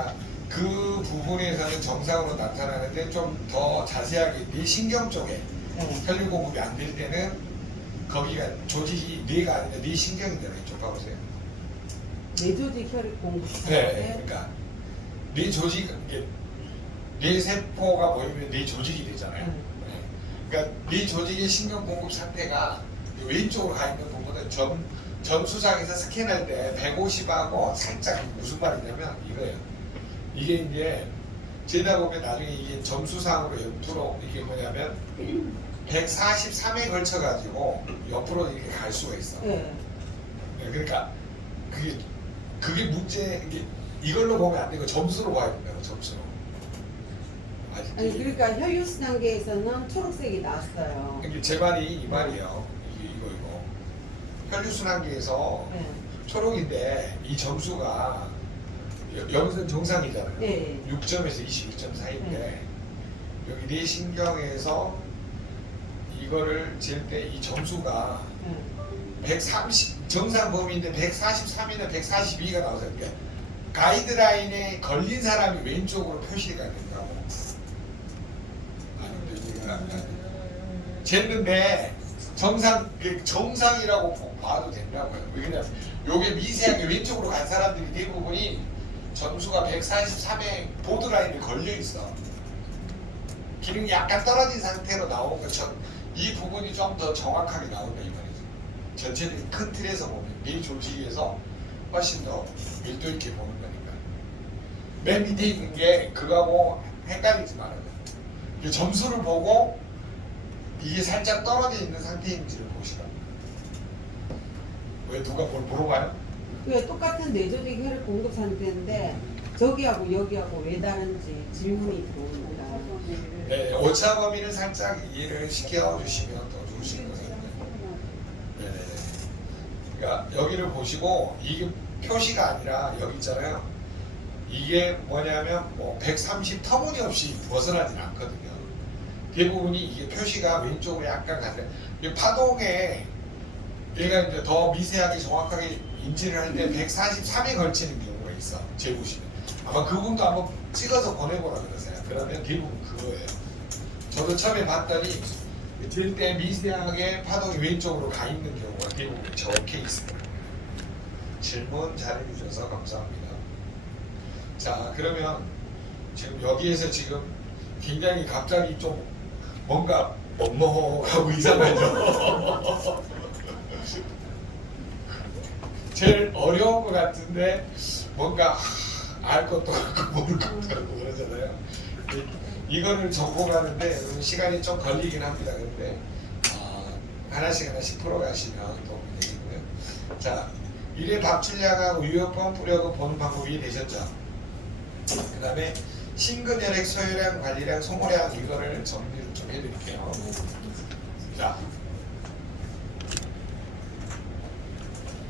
그러니까 그 부분에서는 정상으로 나타나는데 좀 더 자세하게 뇌 신경 쪽에 네. 혈류 공급이 안 될 때는 거기가 조직이 뇌가 아니라 뇌 신경이잖아요. 이쪽 봐보세요. 뇌조직 혈액 공급. 네, 그러니까 뇌 조직 이게 뇌 세포가 모이면 뇌 조직이 되잖아요. 네. 그러니까 뇌 조직의 신경 공급 상태가 왼쪽으로 가 있는 부분은 점수상에서 스캔할 때 150하고 살짝 무슨 말이냐면 이거예요. 이게 이제 재다 보면 나중에 이게 점수상으로 옆으로 이게 뭐냐면 143에 걸쳐 가지고 옆으로 이렇게 갈 수가 있어. 네. 네, 그러니까 그게 문제 이걸로 보면 안 되고 점수로 봐야 된다고 점수로. 아니 그러니까 혈류수 단계에서는 초록색이 나왔어요. 이게 제 말이 이 말이에요. 이거 혈류순환기에서 네. 초록인데 이 점수가 여기서는 정상이잖아요. 네. 6점에서 21점 사이인데 네. 여기 뇌 신경에서 이거를 잴 때 이 점수가 네. 130 정상 범위인데 143이나 142가 나와서 그러니까 가이드라인에 걸린 사람이 왼쪽으로 표시가 된다고. 쟀는데 정상이라고 봐도 된다고요. 왜냐면 요게 미세하게 왼쪽으로 간 사람들이 대부분이 점수가 143에 보드라인에 걸려 있어. 기능이 약간 떨어진 상태로 나온 것처럼 이 부분이 좀 더 정확하게 나온다 이 말이죠. 전체적인 큰 틀에서 보면 뇌 조직에서 훨씬 더 밀도 있게 보는 거니까. 맨 밑에 있는 게 그거하고 헷갈리지 말아요. 그 점수를 보고 이게 살짝 떨어져 있는 상태인지를 보시라. 왜 누가 뭘 물어봐요? 그 똑같은 뇌조직 혈액 공급 상태인데 저기하고 여기하고 왜 다른지 질문이 들어옵니다. 네, 오차 범위를 살짝 이해를 시켜주시면 더 좋으실 것 같아요. 네, 그러니까 여기를 보시고 이게 표시가 아니라 여기 있잖아요. 이게 뭐냐면 뭐 130 터무니없이 벗어나진 않거든요. 대부분이 이게 표시가 왼쪽으로 약간 가세요. 파동에 얘가 이제 더 미세하게 정확하게 인지를 할 때 143에 걸치는 경우가 있어. 재보시면 아마 그분도 한번 찍어서 보내보라 그러세요. 그러면 대부분 그거예요. 저도 처음에 봤더니 들 때 미세하게 파동이 왼쪽으로 가 있는 경우가 대부분 저 케이스예요. 질문 잘해주셔서 감사합니다. 자, 그러면 지금 여기에서 지금 굉장히 갑자기 좀 뭔가 멍멍하고 이상하죠. 제일 어려운 것 같은데 뭔가 알 것도 같고 모를 것도 같고 그러잖아요. 이거를 정복하는데 시간이 좀 걸리긴 합니다. 그런데 하나씩 풀어가시면 도움이 되겠고요. 자, 일회 밥질량하고 유효권 뿌려고 보는 방법이 이해되셨죠? 그 다음에 심근혈액, 소혈량, 관리량, 소모량 이거를 정리를 좀 해드릴게요. 자,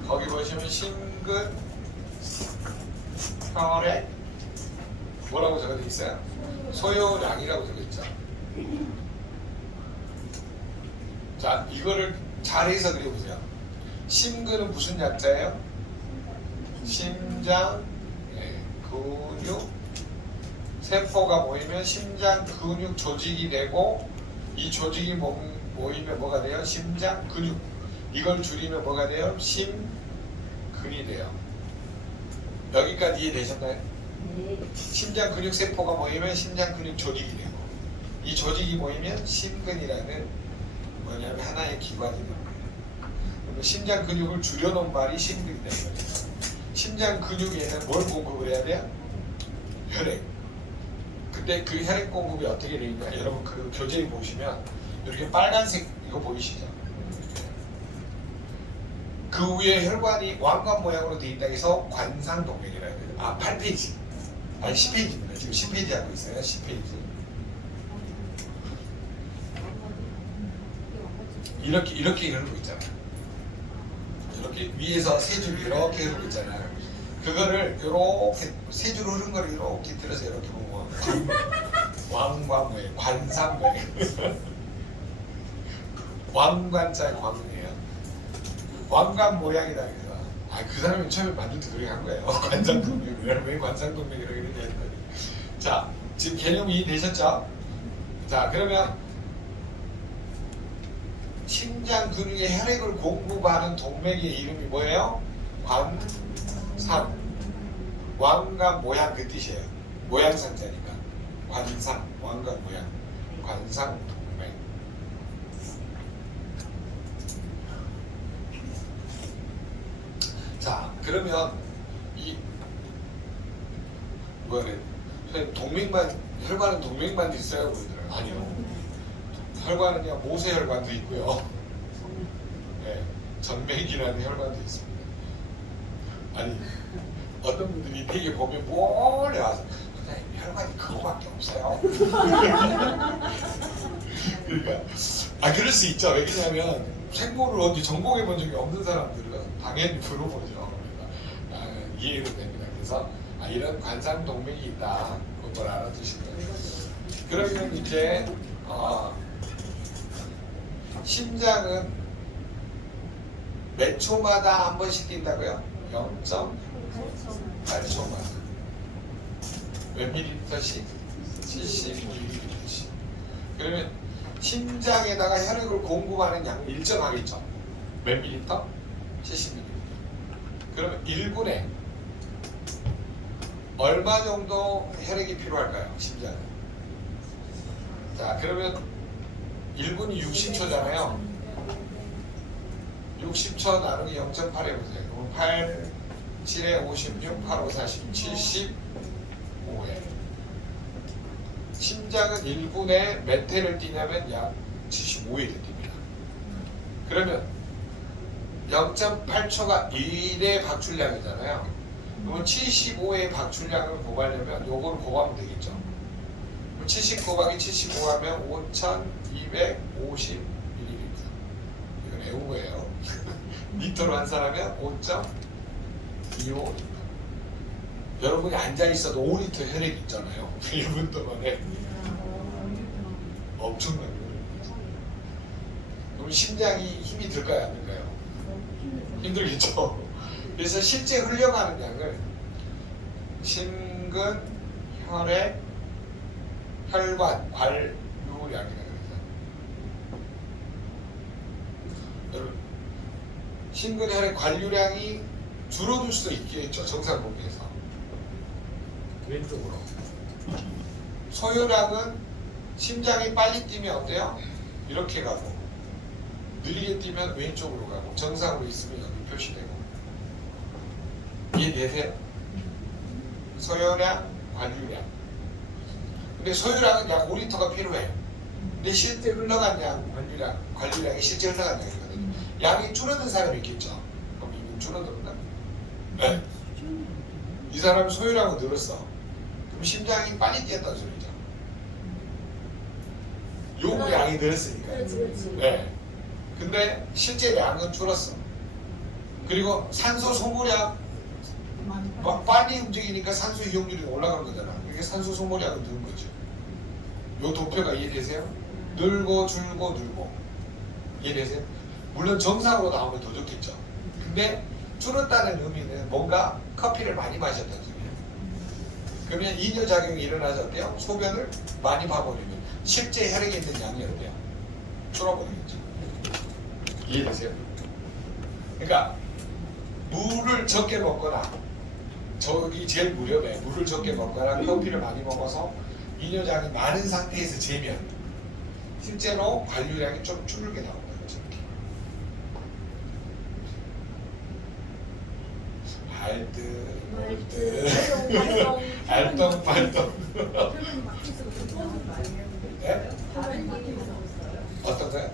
거기 보시면 심근, 혈액 뭐라고 적어져 있어요? 소요량이라고 적어있죠. 자, 이거를 잘 해서 그려보세요. 심근은 무슨 약자예요? 심장, 근육, 세포가 모이면 심장 근육 조직이 되고 이 조직이 모이면 뭐가 돼요? 심장 근육. 이걸 줄이면 뭐가 돼요? 심근이 돼요. 여기까지 이해되셨나요? 네. 심장 근육 세포가 모이면 심장 근육 조직이 되고 이 조직이 모이면 심근이라는 뭐냐면 하나의 기관이 되는 거예요. 그러면 심장 근육을 줄여놓은 말이 심근이 되는 거죠. 심장 근육에는 뭘 공급을 해야 돼요? 혈액. 근데 그 혈액 공급이 어떻게 되어 있냐? 여러분 그 교재에 보시면 이렇게 빨간색 이거 보이시죠? 그 위에 혈관이 왕관 모양으로 되어 있다 해서 관상동맥이라고 해요. 8페이지. 아니 10페이지입니다. 지금 10페이지 하고 있어요. 10페이지. 이렇게 흐르고 있잖아요. 이렇게 위에서 세 줄 이렇게 흐르고 있잖아요. 그거를 이렇게 세 줄 흐른 거를 이렇게 들어서 이렇게 보면 왕관모양, 관상모양. 왕관자의 광이에요. 왕관 모양이다 그래서 그 사람이 처음에 만들 때 그렇게 한 거예요. 관상동맥. 왜 관상동맥이라고 이러냐 했더니. 자, 지금 개념 이해되셨죠? 자, 그러면 심장 근육의 혈액을 공급하는 동맥의 이름이 뭐예요? 관상. 왕관 모양 그 뜻이에요. 모양상자니까. 관상, 왕관 모양. 관상 동맥. 자, 그러면 이 뭐래? 선생님 동맥만 혈관은 동맥만 있어요, 그러더라고요. 아니요. 혈관은요 모세혈관도 있고요. 네, 전맥이라는 혈관도 있습니다. 아니 어떤 분들이 되게 보면 몰래 와서 선생님 혈관이 그거밖에 없어요. 그러니까 그럴 수 있죠. 왜냐하면 생모를 어디 전공해 본 적이 없는 사람들은 당연히 물어보죠. 그러니까, 이해가 됩니다. 그래서 이런 관상 동맥이 있다. 그걸 알아두시면 돼요. 그러면 이제 심장은 몇 초마다 한 번씩 뛴다고요? 0.8초마다. 몇 밀리리터씩? 70ml씩. 그러면 심장에다가 혈액을 공급하는 양 일정하겠죠? 몇 밀리터? 70ml. 그러면 1분에 얼마 정도 혈액이 필요할까요? 심장은. 자, 그러면 1분이 60초잖아요. 60초 나누기 0.8 해보세요. 그럼 8, 7에 56, 8, 5, 40, 75회. 심장은 1분에 몇 회를 뛰냐면 약 75회를 뜁니다. 그러면 0.8초가 1의 박출량이잖아요. 그러면 75의 박출량을 곱하려면 요거를 곱하면 되겠죠. 70 곱하기 75 하면 5250ml. 이건 애우고예요. 리터로 환산하면 5.25리터. 여러분이 앉아있어도 5리터 혈액이 있잖아요. 1분 동안에. 엄청난 거예요. 그럼 심장이 힘이 들까요? 안 들까요? 힘들겠죠. 그래서 실제 흘려가는 양을 심근, 혈액, 혈관, 관류량이라고 합니다. 여러분, 심근, 혈액, 관류량이 줄어들 수도 있겠죠. 정상 공기에서. 왼쪽으로. 소요량은 심장이 빨리 뛰면 어때요? 이렇게 가고 느리게 뛰면 왼쪽으로 가고 정상으로 있으면 여기 표시되고. 이해되세요? 소요량, 관류량. 근데 소요량은 약 5리터가 필요해요. 근데 실제 흘러간 양, 관류량이 실제 흘러간 양이거든요. 양이 줄어든 사람이 있겠죠. 그럼 이건 줄어들었나? 네. 이 사람 소요량은 늘었어. 그럼 심장이 빨리 뛰었다는 소리죠. 요구 양이 늘었으니까. 네. 근데 실제 양은 줄었어. 그리고 산소 소모량 빨리 움직이니까 산소 이용률이 올라간 거잖아. 그러니까 산소 소모량은 는 거죠. 요 도표가 이해되세요? 늘고 줄고 늘고. 이해되세요? 물론 정상으로 나오면 더 좋겠죠. 근데 줄었다는 의미는 뭔가 커피를 많이 마셨다는 소리예요. 그러면 이뇨작용이 일어나서 어때요? 소변을 많이 봐버리면 실제 혈액에 있는 양이 어때요? 줄어버리겠죠. 이해되세요? 그러니까 물을 적게 먹거나 저기 제일 무렵에 물을 적게 먹거나 커피를 많이 먹어서 이뇨장이 많은 상태에서 재면 실제로 관류량이 좀 줄게 나온다는 거죠. 알뜰 네? 어떤 거요?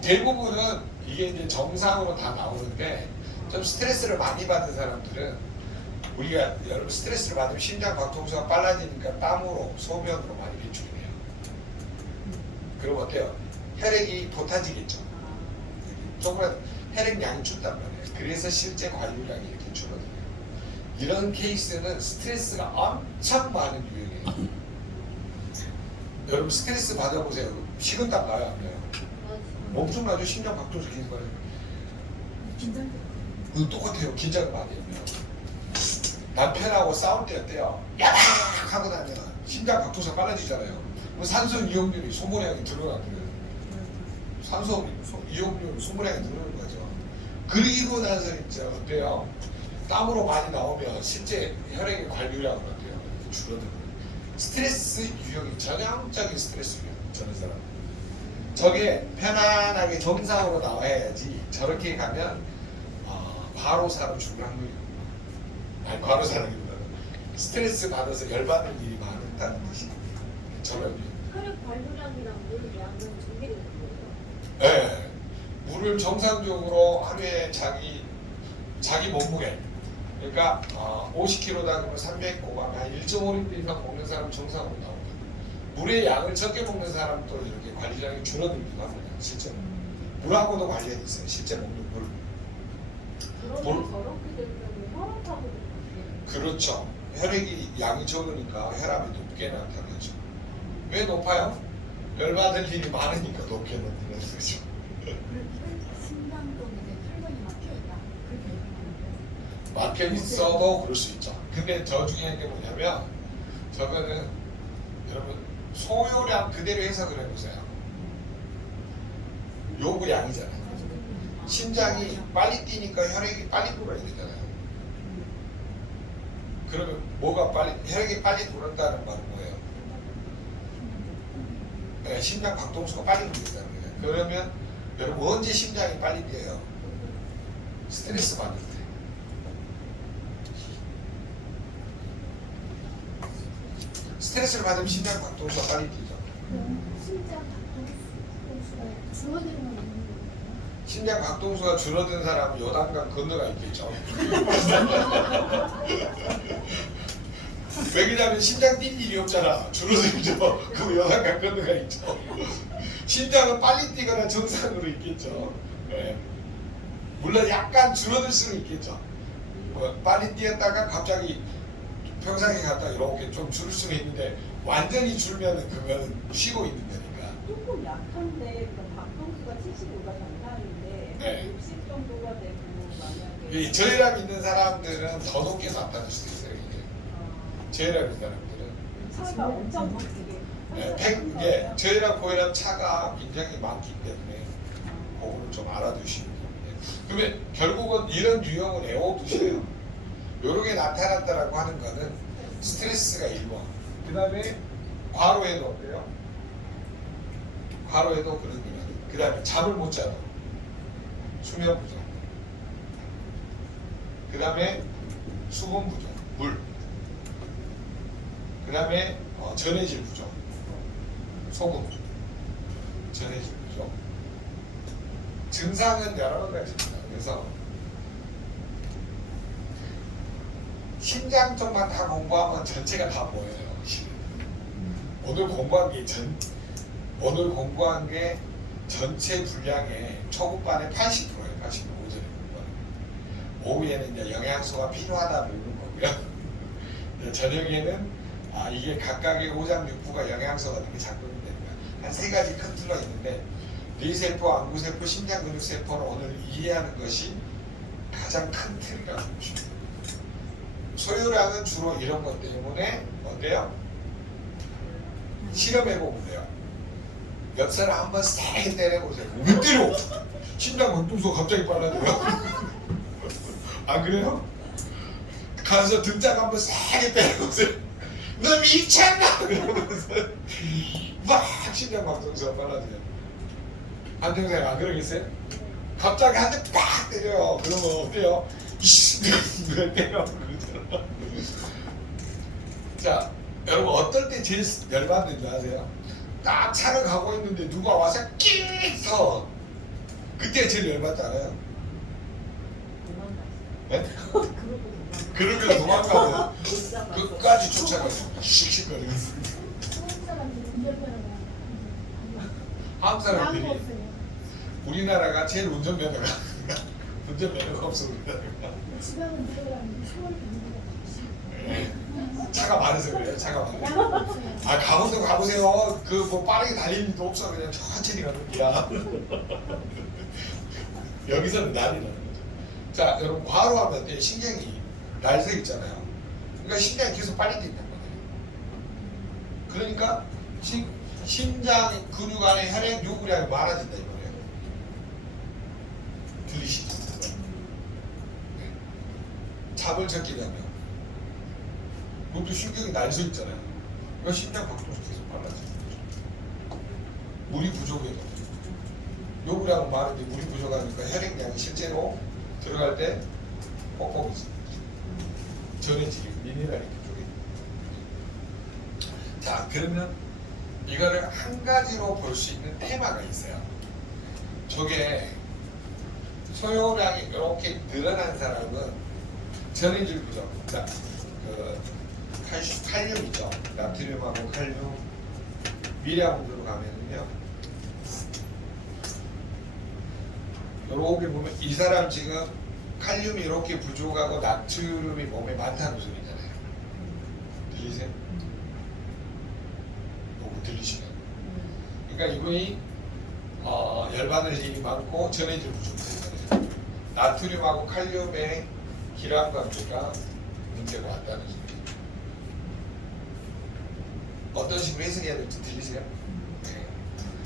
대부분은 이게 이제 정상으로 다 나오는데 좀 스트레스를 많이 받은 사람들은 우리가 여러분 스트레스를 받으면 심장 박동수가 빨라지니까 땀으로 소변으로 많이 배출이 돼요. 그럼 어때요? 혈액이 돋아지겠죠. 조금만 혈액량이 줄단 말이에요. 그래서 실제 관류량이 이렇게 줄어들어요. 이런 케이스는 스트레스가 엄청 많은 유형이에요. 여러분 스트레스 받아보세요. 식은땀 나요 안 나요? 엄청나죠. 심장 박동수 기는 거예요. 그거 똑같아요. 긴장을 많이 하면. 남편하고 싸울 때 어때요? 야박 하고 나면 심장 박동수가 빨라지잖아요. 그럼 산소 이용률이 소모량이 늘어나거든요. 산소 이용률 소모량이 늘어나는 거죠. 그리고 나서 이제 어때요? 땀으로 많이 나오면 실제 혈액의 관리량은 어때요? 줄어들어요. 스트레스 유형이 전형적인 스트레스 유형. 저런 사람. 저게 편안하게 정상으로 나와야지 저렇게 가면 과로사로 죽을 확률이 아니 과로사라기보다는 스트레스 받아서 열받는 일이 많다는 뜻이 저런 혈액 발류량이랑 물 양은 정비되는 거예요? 네. 물을 정상적으로 하루에 자기 몸무게 그러니까 50kg다 그러면 300고가 한 1.5리터 이상 먹는 사람 정상으로 나오거든요. 물의 양을 적게 먹는 사람도 이렇게 관리량이 줄어들기도 합니다. 실제로 물하고도 관련이 있어요. 실제 먹는 물. 그러면 저렇게 되면 혈압하고 그렇죠. 혈액이 양이 적으니까 혈압이 높게 나타나죠. 왜 높아요? 열받을 일이 많으니까 높게 나타나는 거죠. 심장동에 혈관이 막혀있다. 그렇게 얘기하는데. 막혀 있어도 그럴 수 있죠. 근데 저 중요한 게 뭐냐면 저거는 여러분 소요량 그대로 해석을 해보세요. 요구량이잖아요. 심장이 빨리 뛰니까 혈액이 빨리 돌아야 되잖아요. 그러면 뭐가 빨리 혈액이 빨리 돌았다는 말은 뭐예요? 네, 심장 박동수가 빨리 돌린다는 거예요. 그러면 여러분 언제 심장이 빨리 뛰어요? 스트레스 받을 때. 스트레스를 받으면 심장 박동수가 빨리 뛰죠. 심장 박동수가 줄어드는 건 있는 거예요. 심장 박동수가 줄어든 사람은 요단강 건너가 있겠죠. 왜냐면 심장 뛸 일이 없잖아. 줄어들죠. 그럼 요단강 건너가 있죠. 심장은 빨리 뛰거나 정상으로 있겠죠. 네. 물론 약간 줄어들 수는 있겠죠. 빨리 뛰었다가 갑자기 평상에 갔다 이렇게 좀 줄 수는 있는데 완전히 줄면은 그거는 쉬고 있는 거니까. 조금 약한데 그러니까 박동수가 75가 정상인데 네. 60 정도가 되고 만약에 이 저혈압 있는 사람들은 더 높게 나타날 수도 있어요. 이게. 저혈압 있는 사람들은. 차가 엄청 막히게 이게 저혈압, 고혈압 차가 굉장히 많기 때문에 그거를 좀 알아두시면 됩니다. 그러면 결국은 이런 유형을 외워두셔요. 요렇게 나타난다라고 하는 거는 스트레스가 1번. 그 다음에 과로에도 어때요? 과로에도 그런 거예요. 그 다음에 잠을 못 자도 수면 부족. 그 다음에 수분 부족, 물. 그 다음에 전해질 부족, 소금, 전해질 부족. 증상은 여러 가지입니다. 그래서 심장 쪽만 다 공부하면 전체가 다 보여요. 오늘 공부한 게 전체 분량의 초급반의 80%예요. 80% 오전에 공부하는. 오후에는 이제 영양소가 필요하다 보는 거고요. 저녁에는 이게 각각의 오장육부가 영양소가 어떻게 작동이 됩니다. 한 세 가지 큰 틀로 있는데 뇌세포, 안구세포, 심장근육세포를 오늘 이해하는 것이 가장 큰 틀이라고 보시면 됩니다. 소요량은 주로 이런 것 때문에 어때요? 실험해보면 돼요. 멱살을 한번 세게 때려보세요. 왜 때려? 심장 박동수가 갑자기 빨라져요. 안 그래요? 가서 등짝 한번 세게 때려보세요. 너 미쳤나? 그러면서 막 심장 박동수가 빨라져요. 한정생 안 그러겠어요? 갑자기 한 대 빡 때려요. 그러면 어때요? 이씨, 왜 때려? 그러잖아. 자, 여러분 어떨 때 제일 열받는지 아세요? 딱 차를 가고 있는데 누가 와서 끼익 서 그때 제일 열받잖아요. 네? 그러면 도망가고 끝까지 쫓아가서 씩씩거리면서 한국 사람들이 운전면허가 한국 나은 거 사람들이 없어요. 우리나라가 제일 운전면허가 없어 우리나라가. 지방은 들어가면 서울 경기가 차가 많아서 그래요. 차가 많아요. 양은 없어요. 강원도 가보세요. 그 뭐 빠르게 달릴 일도 없어. 그냥 천천히 가는 길이야. 여기서는 난리 나는 거죠. 자, 여러분 과로하면 어때요? 신경이 날서 있잖아요. 그러니까 심장이 계속 빨리 뛴단 말이에요. 그러니까 심장 근육 안에 혈액 요구량이 많아진다 이거예요. 들리시죠? 네. 잠을 적게 자면 그것도 신경이 날서 있잖아요. 그러니까 심장 박동수 계속 빨라지는 거죠. 물이 부족해도 요구량은 많은데 물이 부족하니까 혈액량이 실제로 들어갈 때 뻑뻑해지는 거죠. 전해지기 미네랄이 그쪽에. 자, 그러면 이거를 한 가지로 볼 수 있는 테마가 있어요. 저게 소요량이 이렇게 늘어난 사람은 전해질 부족. 자, 칼륨 있죠. 나트륨하고 칼륨, 미량으로 가면은요. 이렇게 보면 이 사람 지금 칼륨이 이렇게 부족하고 나트륨이 몸에 많다는 소리잖아요. 들리세요? 요거 들리시나요? 그러니까 이분이 열받을 일이 많고 전해질 부족이 되잖아요. 나트륨하고 칼륨의 기람 관계가 문제가 왔다는 소리. 어떤 식으로 해석해야 될지 들리세요? 네.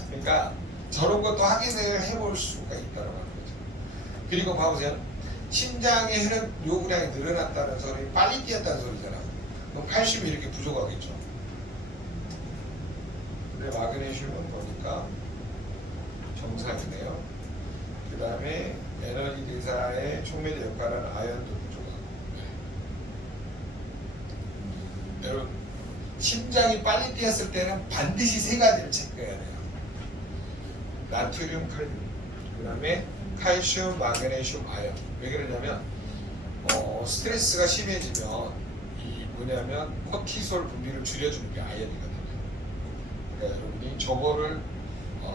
그러니까 저런 것도 확인을 해볼 수가 있다고 하는 거죠. 그리고 봐보세요. 심장의 혈액 요구량이 늘어났다는 소리, 빨리 뛰었다는 소리잖아. 그럼 칼슘이 이렇게 부족하겠죠. 근데 마그네슘은 보니까 정상이네요. 그 다음에 에너지 대사의 촉매제 역할은 아연도 부족하고. 네. 여러분, 심장이 빨리 뛰었을 때는 반드시 세 가지를 체크해야 돼요. 나트륨, 칼륨, 그 다음에 칼슘, 마그네슘, 아연. 왜 그러냐면 스트레스가 심해지면 이 뭐냐면 코티솔 분비를 줄여주는 게 아연이거든요. 그러니까 여러분이 저거를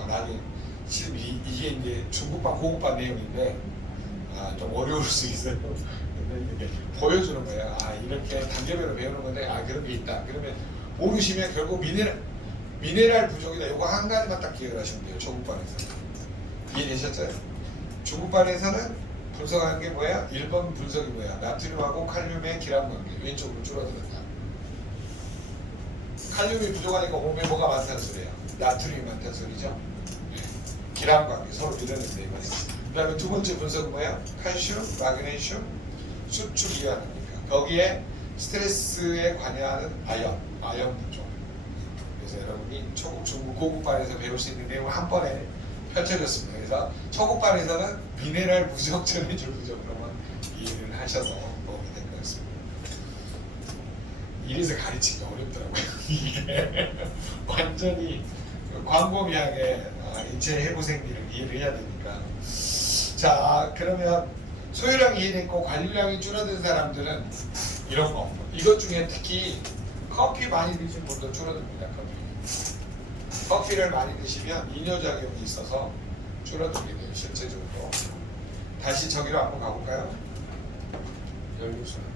나중에 지금 이게 이제 중국반 고급반 내용인데 좀 어려울 수 있어요. 근데 이렇게 보여주는 거예요. 이렇게 단계별로 배우는 건데 그런 게 있다. 그러면 모르시면 결국 미네랄 부족이다. 이거 한 가지만 딱 기억을 하시면 돼요. 초급반에서. 이해되셨어요? 중급반에서는 분석하는 게 뭐야? 1번 분석이 뭐야? 나트륨하고 칼륨의 기람 관계. 왼쪽으로 줄어들었다. 칼륨이 부족하니까 몸에 뭐가 많다는 소리예요? 나트륨이 많다는 소리죠? 네. 기람 관계. 서로 밀어낸다 이거는. 그 다음에 두 번째 분석은 뭐야? 칼슘, 마그네슘, 수축 이완입니까? 거기에 스트레스에 관여하는 아연 부족. 그래서 여러분이 초급, 중급, 고급반에서 배울 수 있는 내용을 한 번에 펼쳐졌습니다. 그래서 초급반에서는 미네랄 부족, 전해질 부족으로만 이해를 하셔서 도움이 될 것 같습니다. 이래서 가르치기 어렵더라고요. 이게 완전히 광범위하게 인체 해부 생리를 이해를 해야 되니까. 자, 그러면 소요량이 이해됐고 관리량이 줄어든 사람들은 이런 거. 이것 중에 특히 커피 많이 드신 분들 줄어듭니다. 커피를 많이 드시면 이뇨작용이 있어서 줄어들게 돼요. 실제적으로. 다시 저기로 한번 가볼까요? 열교수는.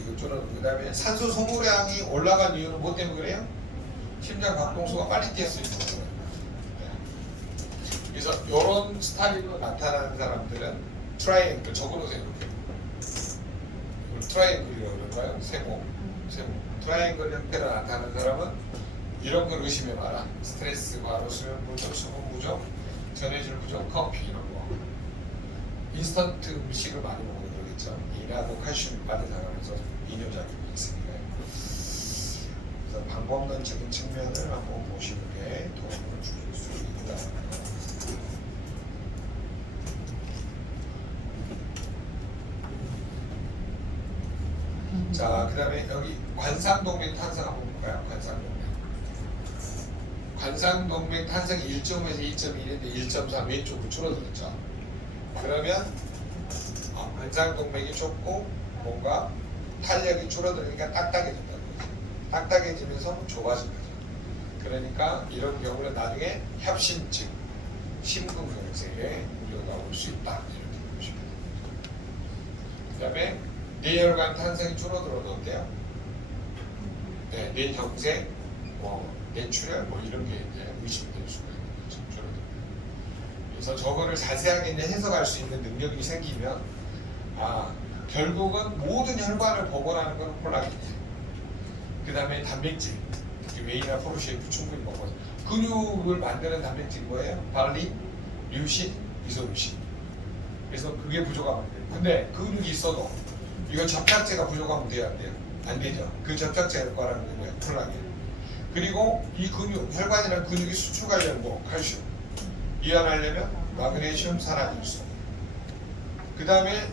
이거 줄어들고 그 다음에 산소 소모량이 올라간 이유는 뭐 때문에 그래요? 심장 박동수가 빨리 뛰었으니까 그래요. 그래서 이런 스타일로 나타나는 사람들은 트라이앵글, 적어놓으세요. 이렇게. 트라이앵글이라고 그럴까요? 세모. 트라이앵글 형태로 나타나는 사람은 이런 걸 의심해봐라. 스트레스, 과로, 수면 부족, 수분 부족, 전해질 부족, 커피 이런 거. 인스턴트 음식을 많이 먹어도 그러겠죠. 이나고 칼슘이 빠져나가면서 이뇨작용이 있으니까요. 그래서 방법론적인 측면을 한번 보시는 게 도움을 줄 수 있다. 자, 그 다음에 여기 관상동맥 탄생 한번 볼까요? 관상동맥 탄생이 1.5에서 2.1인데 1.3 왼쪽으로 줄어들었죠. 그러면 관상동맥이 좁고 뭔가 탄력이 줄어들으니까 딱딱해진다는 거죠. 딱딱해지면서 좁아진 거죠. 그러니까 이런 경우는 나중에 협심증, 심근경색에 우려가 올 수 있다. 이렇게 보시면 됩니다. 그 다음에 뇌혈관 탄생이 줄어들어도 어때요? 네, 뇌경색, 뇌출혈 뭐 이런 게 이제 의심될 수가 있는 거죠. 줄어듭니다. 그래서 저거를 자세하게 이제 해석할 수 있는 능력이 생기면 결국은 모든 혈관을 복원하는 건 콜라겐이에요. 그 다음에 단백질, 특히 웨이나 포르쉐이프 충분히 먹어요. 근육을 만드는 단백질이 뭐예요? 발린, 류신, 이소류신. 그래서 그게 부족하면 돼요. 근데 근육이 있어도 이거 접착제가 부족하면 돼요, 안 돼요? 안 되죠. 그 접착제 효과라는 게 뭐예요? 콜라겐. 그리고 이 근육, 혈관이라는 근육이 수축하려면 뭐? 칼슘. 이완하려면 마그네슘, 산화질소. 그 다음에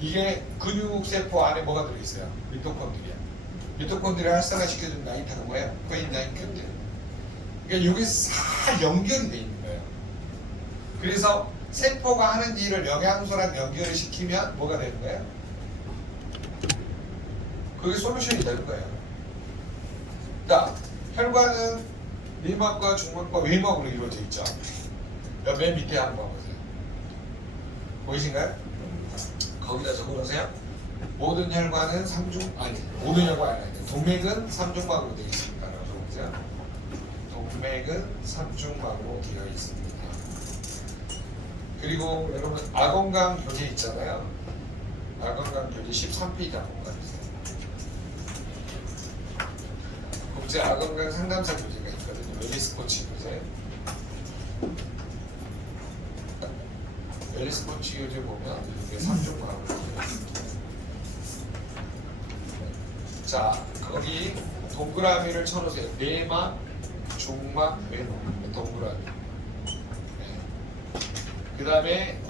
이게 근육세포 안에 뭐가 들어있어요? 미토콘드리아. 미토콘드리아 활성화시켜주는 나이타가 뭐예요? 코엔자임 Q10. 그러니까 이게 다 연결이 돼 있는 거예요. 그래서 세포가 하는 일을 영양소랑 연결을 시키면 뭐가 되는 거예요? 그게 솔루션이 되는 거예요. 자, 혈관은 내막과 중막과 외막으로 이루어져 있죠. 맨 밑에 한번 보세요. 보이신가요? 거기다 적어놓으세요. 모든 혈관은 모든 혈관이 아니라 동맥은 삼중막으로 되어 있습니다. 라고 적어보세요. 동맥은 삼중막으로 되어 있습니다. 그리고 여러분 아건강 교재 있잖아요. 아건강 교재 13페이지 한번 봐주세요. 국제 아건강 상담사 교재가 있거든요. 웰리스 코치 교재. 웰리스 코치 교재 보면 이게 3중막으로 되어 있습니다. 자, 거기 동그라미를 쳐놓으세요. 내막, 중막, 외막. 동그라미. 그 다음에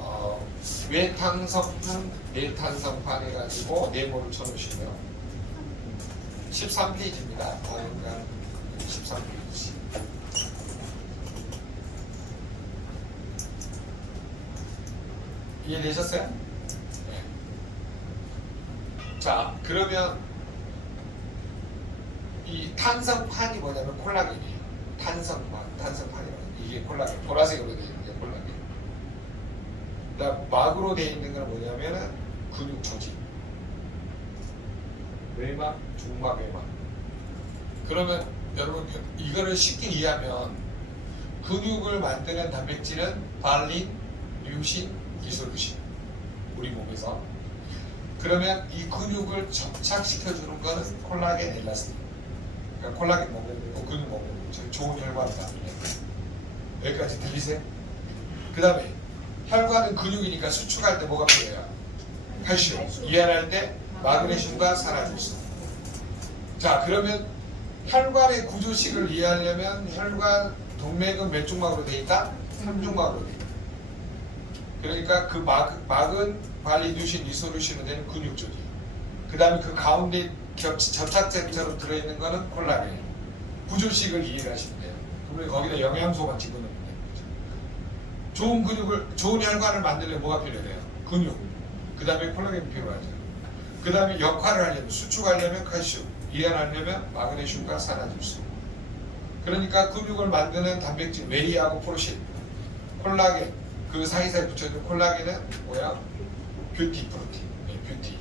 외탕성판, 내탄성판 해가지고 네모를 쳐놓으시고요. 13페이지입니다. 그러니까 13페이지. 이해되셨어요? 네. 자, 그러면 이 탄성판이 뭐냐면 콜라겐이에요. 탄성판이라는 이게 콜라겐. 보라색으로 되어 있는 게 콜라겐. 그다음 막으로 되어 있는 건 뭐냐면은 근육 조직. 외막, 중막, 외막. 그러면 여러분 이거를 쉽게 이해하면 근육을 만드는 단백질은 발린, 류신, 이소류신. 우리 몸에서. 그러면 이 근육을 접착시켜주는 거는 콜라겐, 엘라스틴. 그러니까 콜라겐 먹는 거, 근육 먹는 거. 좋은 혈관이다. 여기까지 들리세요? 그 다음에 혈관은 근육이니까 수축할 때 뭐가 필요해요? 칼슘. 이완할 때 마그네슘과 산화질소. 자, 그러면 혈관의 구조식을 이해하려면 혈관 동맥은 몇 중막으로 되어 있다? 3중막으로 되어 있다. 그러니까 그 막은 발리두신, 이소류신으로 되는 근육 조직. 그 다음에 그 가운데 접착제처럼 들어있는 거는 콜라겐. 구조식을 이해하시면 돼요. 그러면 거기다 영양소만 집어넣으면 돼요. 좋은 근육을, 좋은 혈관을 만들려면 뭐가 필요해요? 근육. 그 다음에 콜라겐이 필요하죠. 그 다음에 역할을 하려면, 수축하려면 칼슘, 이완하려면 마그네슘과 산화질소. 그러니까 근육을 만드는 단백질 웨이하고 포르신, 콜라겐, 그 사이사이 붙여있는 콜라겐은 뭐야? 뷰티 프로틴, 뷰티.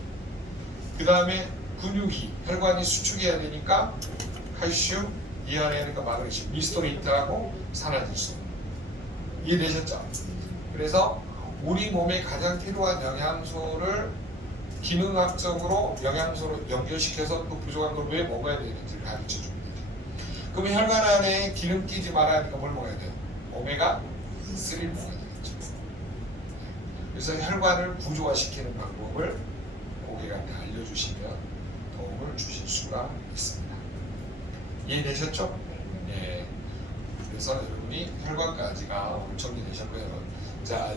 그 다음에 근육이, 혈관이 수축해야 되니까 칼슘, 이완해야 되니까 마그네슘, 미스토레이트하고 산화질소. 이해되셨죠? 그래서 우리 몸에 가장 필요한 영양소를 기능학적으로 영양소로 연결시켜서 또 부족한 걸 왜 먹어야 되는지를 가르쳐 줍니다. 그러면 혈관 안에 기름 끼지 말아야 하니까 뭘 먹어야 돼요? 오메가3를 먹어야 되겠죠. 그래서 혈관을 구조화시키는 방법을 고객한테 알려주시면 도움을 주실 수가 있습니다. 이해되셨죠? 네. 그래서 여러분이 혈관까지가 오늘 정리되셨고요. 자,